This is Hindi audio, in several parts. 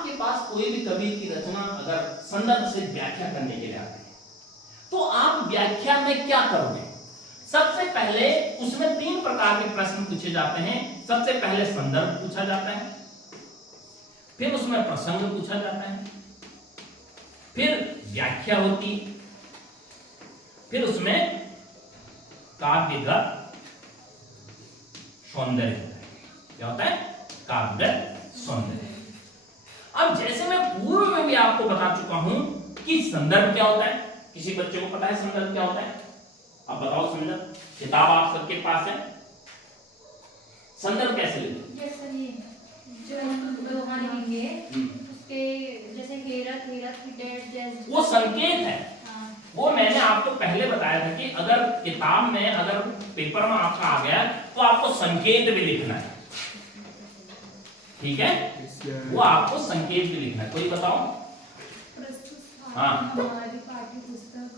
आपके पास कोई भी कवि की रचना अगर संदर्भ से व्याख्या करने के लिए आते हैं तो आप व्याख्या में क्या करोगे? सबसे पहले उसमें 3 प्रकार के प्रश्न पूछे जाते हैं। सबसे पहले संदर्भ पूछा जाता है, फिर उसमें प्रसंग पूछा जाता है, फिर व्याख्या होती है, फिर उसमें काव्यगत सौंदर्य होता है। क्या होता है? काव्यगत सौंदर्य। अब जैसे मैं पूर्व में भी आपको बता चुका हूं कि संदर्भ क्या होता है। किसी बच्चे को पता है संदर्भ क्या होता है? आप बताओ संदर्भ। किताब आप सबके पास है, संदर्भ कैसे लेते? जैसे ये जो हम दोहा लिखेंगे उसके जैसे हेरत हेरत हिटेट जैसे वो संकेत है। हाँ। वो मैंने आपको पहले बताया था कि अगर किताब में अगर पेपर में आपका आ गया तो आपको संकेत भी लिखना है। ठीक है, वो आपको संकेत भी लिखना है। कोई बताओ। हाँ, हमारी पाठ्य पुस्तक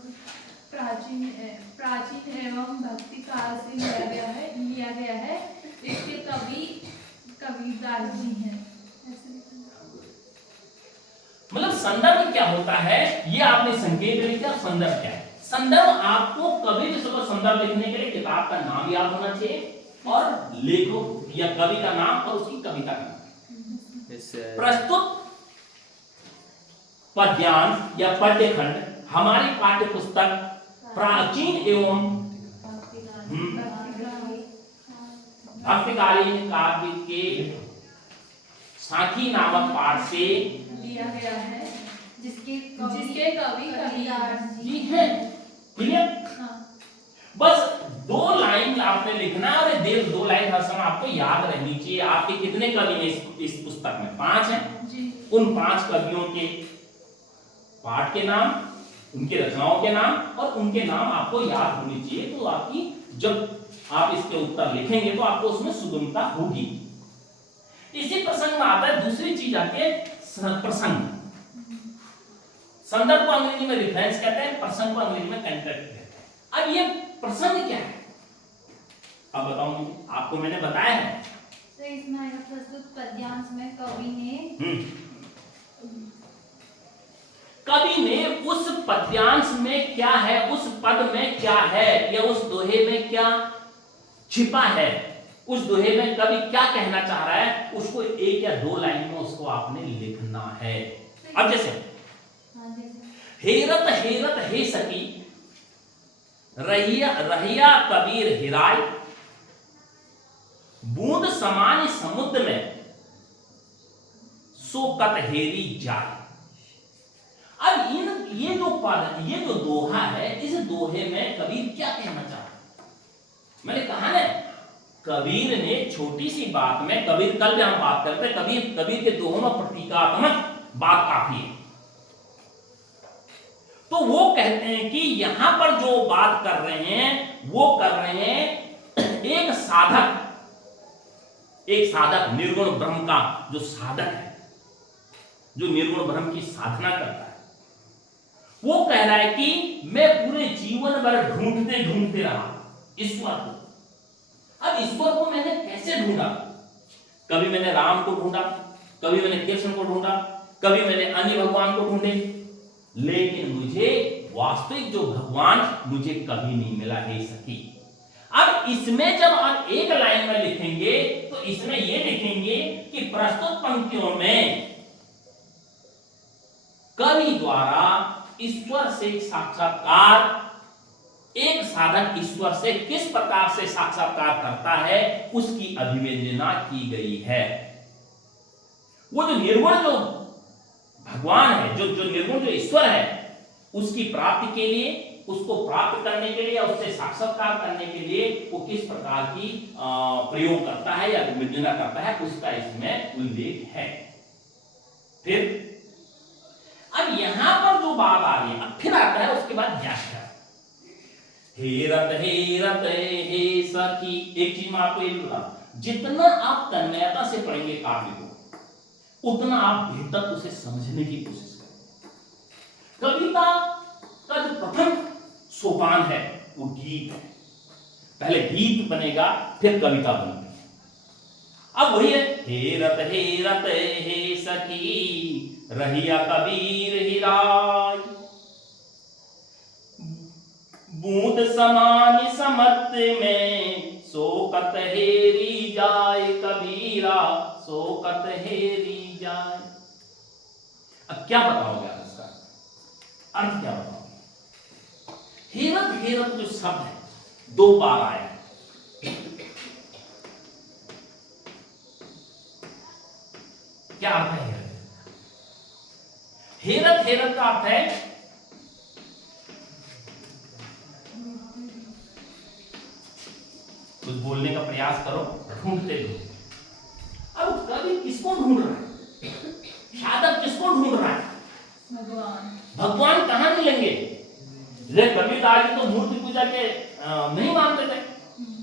प्राचीन एवं भक्ति काल से लिया गया है। इसके कवि कबीरदास जी हैं। मतलब संदर्भ क्या होता है ये आपने संकेत लिखा। संदर्भ क्या है? संदर्भ आपको कवि विषय संदर्भ लिखने के लिए किताब का नाम याद होना चाहिए और लेखक या कवि का नाम और उसकी कविता का नाम। प्रस्तुत पद्यांश या पद्यखंड हमारी पाठ्य पुस्तक प्राचीन एवं भक्तिकालीन काव्य के साखी नामक पाठ से लिया गया है, जिसके कवि कबीरदास जी है। क्लियर? हाँ। बस 2 लाइन आपने लिखना है और ये 2 लाइन हर समय आपको याद रहनी चाहिए। आपके कितने कवि हैं इस पुस्तक में? 5 हैं जी। उन 5 कवियों के पाठ के नाम, उनके रचनाओं के नाम और उनके नाम आपको याद होनी चाहिए। तो आपकी जब आप इसके उत्तर लिखेंगे तो आपको उसमें सुगमता होगी। इसी प्रसंग में आता है दूसरी चीज आती है प्रसंग। संदर्भ को अंग्रेजी में रेफरेंस कहते हैं, प्रसंग को अंग्रेजी में कंटेक्स्ट कहते हैं। अब ये प्रसंग क्या है अब बताओ मुझे। आपको मैंने बताया है तो इसमें प्रस्तुत पद्यांश में कवि ने उस पद्यांश में क्या है, उस पद में क्या है या उस दोहे में क्या छिपा है, उस दोहे में कवि क्या कहना चाह रहा है, उसको 1 या 2 लाइन में उसको आपने लिखना है। अब जैसे हेरत हेरत हे सकी रहिया रहिया कबीर हिराय बूंद समान समुद्र में सो कत हेरी जाए। अब ये जो पद, ये जो दोहा है, इस दोहे में कबीर क्या कहना चाहता है? मैंने कहा ना कबीर ने छोटी सी बात में, कबीर कल भी हम बात करते हैं, कबीर के दोहों में प्रतीकात्मक बात काफी है। तो वो कहते हैं कि यहां पर जो बात कर रहे हैं वो कर रहे हैं एक साधक निर्गुण ब्रह्म का जो साधक है, जो निर्गुण ब्रह्म की साधना करता है, वो कह रहा है कि मैं पूरे जीवन भर ढूंढते ढूंढते रहा ईश्वर को। अब ईश्वर को मैंने कैसे ढूंढा? कभी मैंने राम को ढूंढा, कभी मैंने कृष्ण को ढूंढा, कभी मैंने अन्य भगवान को ढूंढे, लेकिन मुझे वास्तविक जो भगवान मुझे कभी नहीं मिला हे सखी। अब इसमें जब आप 1 लाइन में लिखेंगे तो इसमें यह लिखेंगे कि प्रस्तुत पंक्तियों में कवि द्वारा ईश्वर से साक्षात्कार, एक साधक ईश्वर से किस प्रकार से साक्षात्कार करता है उसकी अभिवेदना की गई है। वो जो निर्गुण जो भगवान है, जो निर्गुण जो ईश्वर है, उसकी प्राप्ति के लिए, उसको प्राप्त करने के लिए, उससे साक्षात्कार करने के लिए वो किस प्रकार की प्रयोग करता है या अभिवेदना करता है, उसका इसमें उल्लेख है। फिर अब यहां पर जो बात आ रही है, अब फिर आता है उसके बाद व्याख्या। हेरत हेरत हे सखी। एक चीज मैं आपको ये बता, जितना आप तन्मयता से पढ़ेंगे काव्य को उतना आप बेहतर उसे समझने की कोशिश करें। कविता का जो प्रथम सोपान है वो गीत है। पहले गीत बनेगा फिर कविता बनेगी। अब वही है, हेरत हेरत हे सखी रहिया कबीर हिराय, बूंद समान समुद्र में शोकत हेरी जाए कबीरा, शोकत हेरी जाए। अब क्या बताओगे आप इसका अर्थ, क्या बताओगे? हेरत हेरत जो शब्द है 2 बार आया है, क्या अर्थ है हेरत? हेरत हेरत का अर्थ है कुछ बोलने का प्रयास करो, ढूंढते ढूंढते। अब कवि किसको ढूंढ रहा है? साधक किसको ढूंढ रहा है? भगवान। भगवान कहां मिलेंगे? कबीरदास जी तो मूर्ति पूजा के नहीं मानते थे।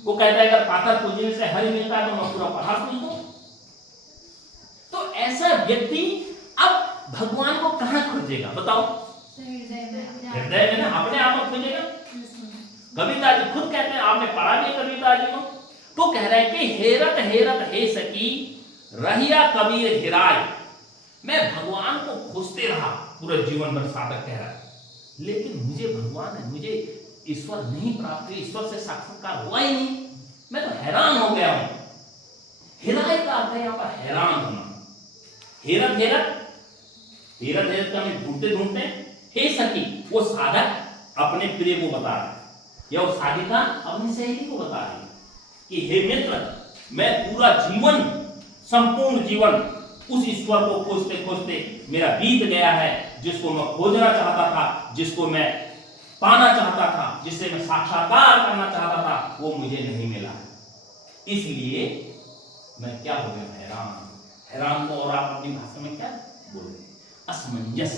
वो कहता है अगर पाथर पूजने से हरि मिलता है तो मैं पूरा पहाड़ पूज दूं। तो ऐसा व्यक्ति अब भगवान को कहां खोजेगा बताओ? हृदय में ना, अपने आप में खोजेगा। कबीरदास जी खुद कहते हैं, आपने पढ़ा भी कबीरदास जी को, तो कह रहे हैं कि हेरत हेरत हे सकी रहिया कबीर हिराय, मैं भगवान को खोजते रहा पूरे जीवन भर, साधक कह रहा है, लेकिन मुझे भगवान है, मुझे ईश्वर नहीं प्राप्त हुई, ईश्वर से साक्षात्कार हुआ ही नहीं, मैं तो हैरान हो गया हूं। हिराय का अर्थ है यहां पर हैरान होना। हेरत हेरत हेरत हेरत का मैं ढूंढते ढूंढते हे सखी, वो साधक अपने प्रिय को बता रहा है, या वो साधिका अपनी सहेली को बता रही है कि हे मित्र, मैं पूरा जीवन, संपूर्ण जीवन उस ईश्वर को खोजते खोजते मेरा बीत गया है, जिसको मैं खोजना चाहता था, जिसको मैं पाना चाहता था, जिससे मैं साक्षात्कार करना चाहता था, वो मुझे नहीं मिला। इसलिए मैं क्या हो गया? हैरान। हैरान को और आप अपनी भाषा में क्या बोले? असमंजस।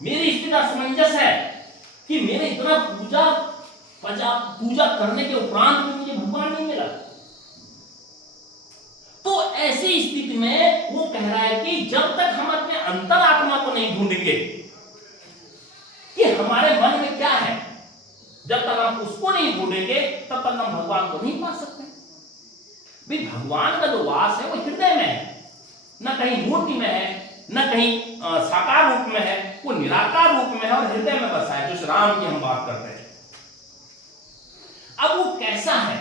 मेरी स्थिति असमंजस है कि मेरे इतना पूजा करने के उपरांत भी मुझे भगवान नहीं मिला। तो ऐसी स्थिति में वो कह रहा है कि जब तक हम अपने अंतरात्मा को नहीं ढूंढेंगे कि हमारे मन में क्या है, जब तक हम उसको नहीं ढूंढेंगे तब तक हम भगवान को नहीं पा सकते। भी भगवान का जो वास है वो हृदय में है, न कहीं मूर्ति में है, न कहीं साकार रूप में है, वो निराकार रूप में है और हृदय में बसा है, जो राम की हम बात करते हैं। अब वो कैसा है?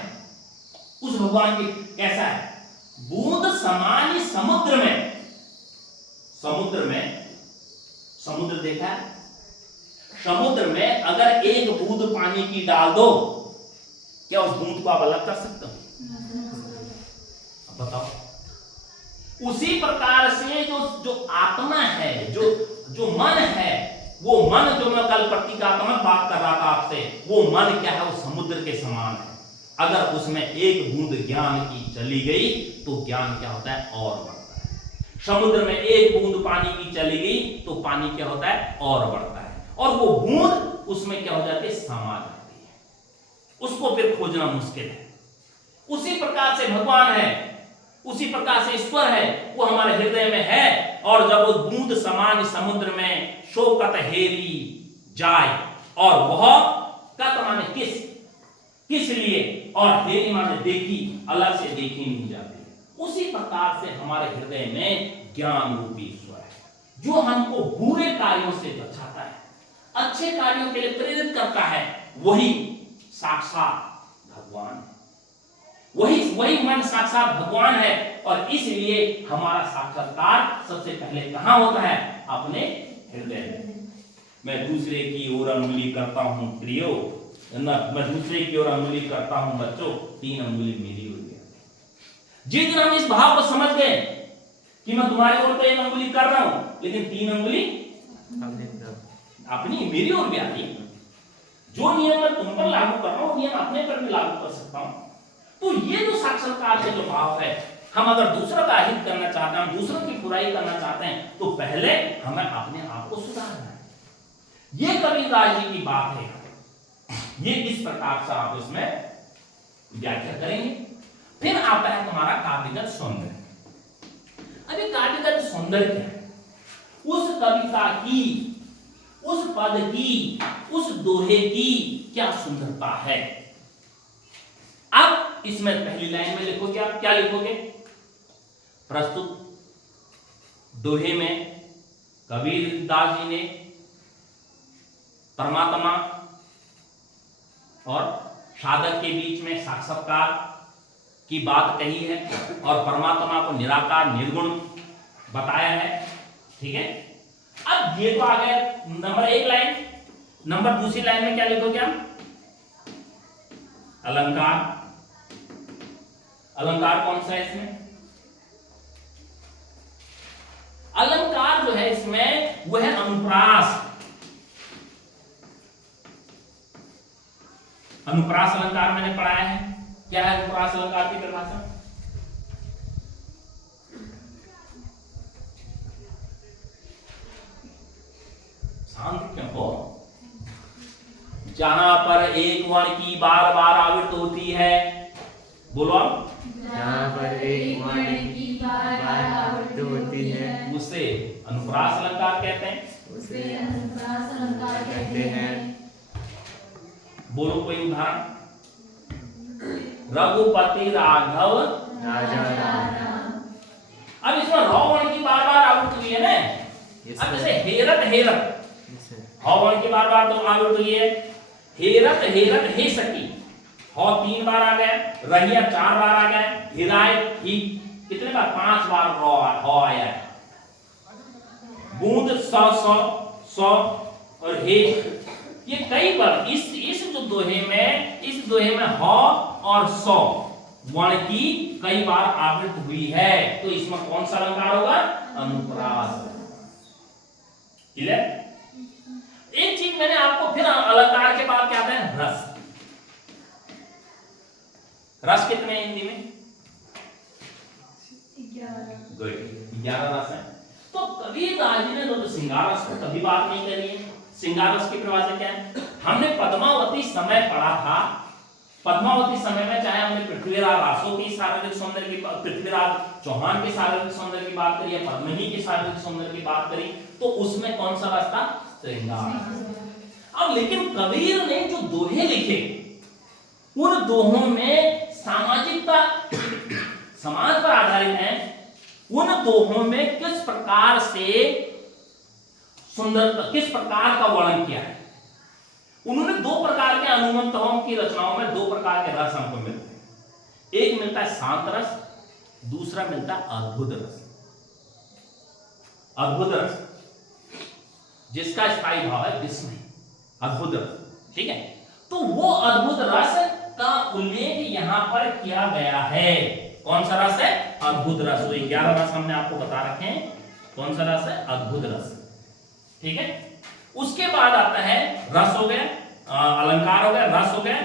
उस भगवान की कैसा है? बूंद समान समुद्र में, समुद्र देखा है? समुद्र में अगर एक बूंद पानी की डाल दो, क्या उस बूंद को आप अलग कर सकते हो? बताओ। उसी प्रकार से जो आत्मा है, जो मन है, वो मन जो मैं कल प्रतीकात्मक बात कर रहा था आपसे, वो मन क्या है? वो समुद्र के समान है। अगर उसमें एक बूंद ज्ञान की चली गई तो ज्ञान क्या होता है? और बढ़ता है। समुद्र में एक बूंद पानी की चली गई तो पानी क्या होता है? और बढ़ता है। और वो बूंद उसमें क्या हो जाती है? समा जाती है। उसको फिर खोजना मुश्किल है। उसी प्रकार से भगवान है, उसी प्रकार से ईश्वर है, वो हमारे हृदय में है। और जब उस बूंद समान समुद्र में शोकत हेरी जाए, और वह कत माने किस लिए, और हेरी माने देखी, अलग से देखी नहीं जाती। उसी प्रकार से हमारे हृदय में ज्ञान रूपी ईश्वर है, जो हमको बुरे कार्यों से बचाता है, अच्छे कार्यों के लिए प्रेरित करता है। वही साक्षात भगवान है, वही मन साक्षात भगवान है। और इसलिए हमारा साक्षात्कार सबसे पहले कहां होता है? अपने हृदय में। मैं दूसरे की ओर अंगुली करता हूं प्रियो, मैं दूसरे की ओर अंगुली करता हूं बच्चों, 3 अंगुली मेरी हो गया। जिस दिन हम इस भाव को समझ गए कि मैं तुम्हारी ओर तो 1 अंगुली कर रहा हूं, लेकिन 3 अंगुली अपनी मेरी ओर भी आती है। जो नियम मैं तुम पर लागू कर रहा हूं, नियम अपने पर भी लागू कर सकता हूं। तो ये जो साक्षात्कार का जो भाव है, हम अगर दूसरों का हित करना चाहते हैं, हम दूसरों की बुराई करना चाहते हैं, तो पहले हमें अपने आप को सुधारना है। ये कबीरदास जी की बात है। ये इस प्रकार से आप इसमें व्याख्या करेंगे। फिर आता है तुम्हारा काव्यगत सौंदर्य। अभी काव्यगत सौंदर्य क्या है? उस कविता की, उस पद की, उस दोहे की क्या सुंदरता है। अब इसमें पहली लाइन में लिखोगे आप, क्या लिखोगे? प्रस्तुत दोहे में कबीरदास जी ने परमात्मा और साधक के बीच में साक्षात्कार की बात कही है और परमात्मा को निराकार निर्गुण बताया है। ठीक है, अब ये तो आ गया नंबर 1 लाइन। नंबर दूसरी लाइन में क्या लिखोगे आप? अलंकार। अलंकार कौन सा है इसमें? अलंकार जो है इसमें वो है अनुप्रास। अनुप्रास अलंकार मैंने पढ़ाया है। क्या है अनुप्रास अलंकार की परिभाषा? शांत क्यों हो? जहां पर एक वर्ण की बार बार आवृत्ति होती है, बोलो आप। जहाँ पर एक वर्ण की बार आवृत्ति होती है उसे अनुप्रास अलंकार कहते हैं। उसे अनुप्रास अलंकार कहते हैं। बोलो कोई उदाहरण। रघुपति राघव राजा राम। अब इसमें रॉ वर्ण की बार बार आवृत्ति हुई है ना। अब जैसे हेरत हेरत, ह वर्ण की बार बार तो आवृत्ति हुई है। हेरत हेरत हे सकी, ह 3 बार आ गया, रहिया 4 बार आ गया, हिराय ही कितने बार? 5 बार ह आया है। बूंद सौ और हे, ये कई बार इस जो दोहे में, इस दोहे में ह और सौ वर्ण की कई बार आवृत्ति हुई है, तो इसमें कौन सा अलंकार होगा? अनुप्रास। क्लियर? एक चीज मैंने आपको फिर अलंकार के बाद क्या आता है? रस। रस कितने हैं हिंदी में? 11 रस है। तो कबीरदास जी ने तो श्रृंगार रस को कभी बात नहीं करी है। श्रृंगार रस की परिभाषा क्या है? हमने पद्मावती समय पढ़ा था। पद्मावती समय में चाहे हमने पृथ्वीराज रासो की शारीरिक सौंदर्य की, पृथ्वीराज चौहान के शारीरिक सौंदर्य की बात करी या पद्मिनी के शारीरिक सौंदर्य की बात करी, तो उसमें कौन सा रस था? श्रृंगार। अब लेकिन कबीर ने जो दोहे लिखे, उन दोहों में सामाजिकता, समाज पर आधारित है। उन दोहों में किस प्रकार से सुंदरता, किस प्रकार का वर्णन किया है? उन्होंने 2 प्रकार के अनुमंतों की रचनाओं में 2 प्रकार के रस हमको मिलते हैं। एक मिलता है शांत रस, दूसरा मिलता है अद्भुत रस। अद्भुत रस जिसका स्थायी भाव है विस्मय, अद्भुत रस। ठीक है, तो वो अद्भुत रस का उल्लेख यहां पर किया गया है। कौन सा रस है? अद्भुत रस। तो 11 रस हमने आपको बता रखे हैं। कौन सा रस है? अद्भुत रस। ठीक है, उसके बाद आता है रस हो गया, अलंकार हो गया, रस हो गया,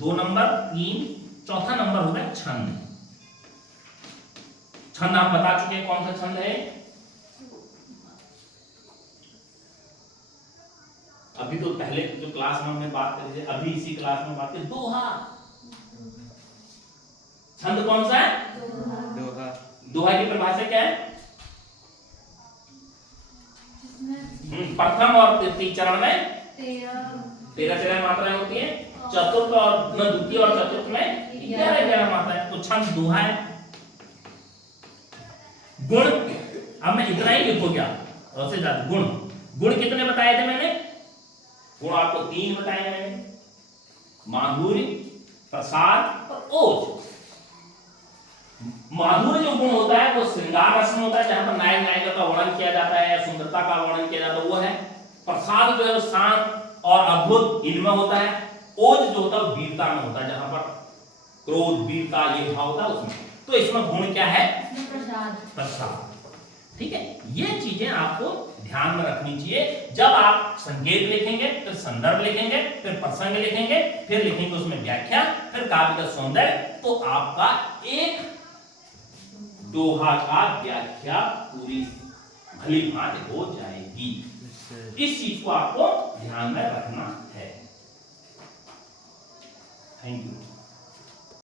2 नंबर, 3, चौथा नंबर हो गया छंद। छंद आप बता चुके हैं कौन सा छंद है। अभी तो पहले जो क्लास में हमने बात करी थी, अभी इसी क्लास में बात करी, दोहा। छंद कौन सा है? दोहा। दोहा की परिभाषा क्या है? प्रथम और तृतीय चरण में 13 मात्राएं होती हैं। चतुर्थ और द्वितीय और चतुर्थ में 11 मात्राएं। तो छंद दोहा है। गुण, अब मैं इतना ही लिखो क्या, और से ज्यादा गुण। गुण कितने बताए थे मैंने? गुण आपको 3 बताए मैंने, माधुर्य, प्रसाद और ओज। माधुर्य जो गुण होता है वो श्रृंगार रस में होता है, जहां पर नायक नायिका का वर्णन किया जाता है, सुंदरता का वर्णन किया जाता है, वो है। प्रसाद जो है वो शांत और अद्भुत इनमें होता है। ओज जो होता है वीरता में होता है, जहां पर क्रोध, वीरता ये भाव होता है उसमें। तो इसमें गुण क्या है? प्रसाद। ठीक है, ये चीजें आपको ध्यान में रखनी चाहिए। जब आप संकेत लिखेंगे, फिर संदर्भ लिखेंगे, फिर प्रसंग लिखेंगे, फिर लिखेंगे उसमें व्याख्या, फिर काव्य का सौंदर्य, तो आपका एक दोहा का व्याख्या पूरी भली भांति हो जाएगी। इस चीज को आपको ध्यान में रखना है। Thank you.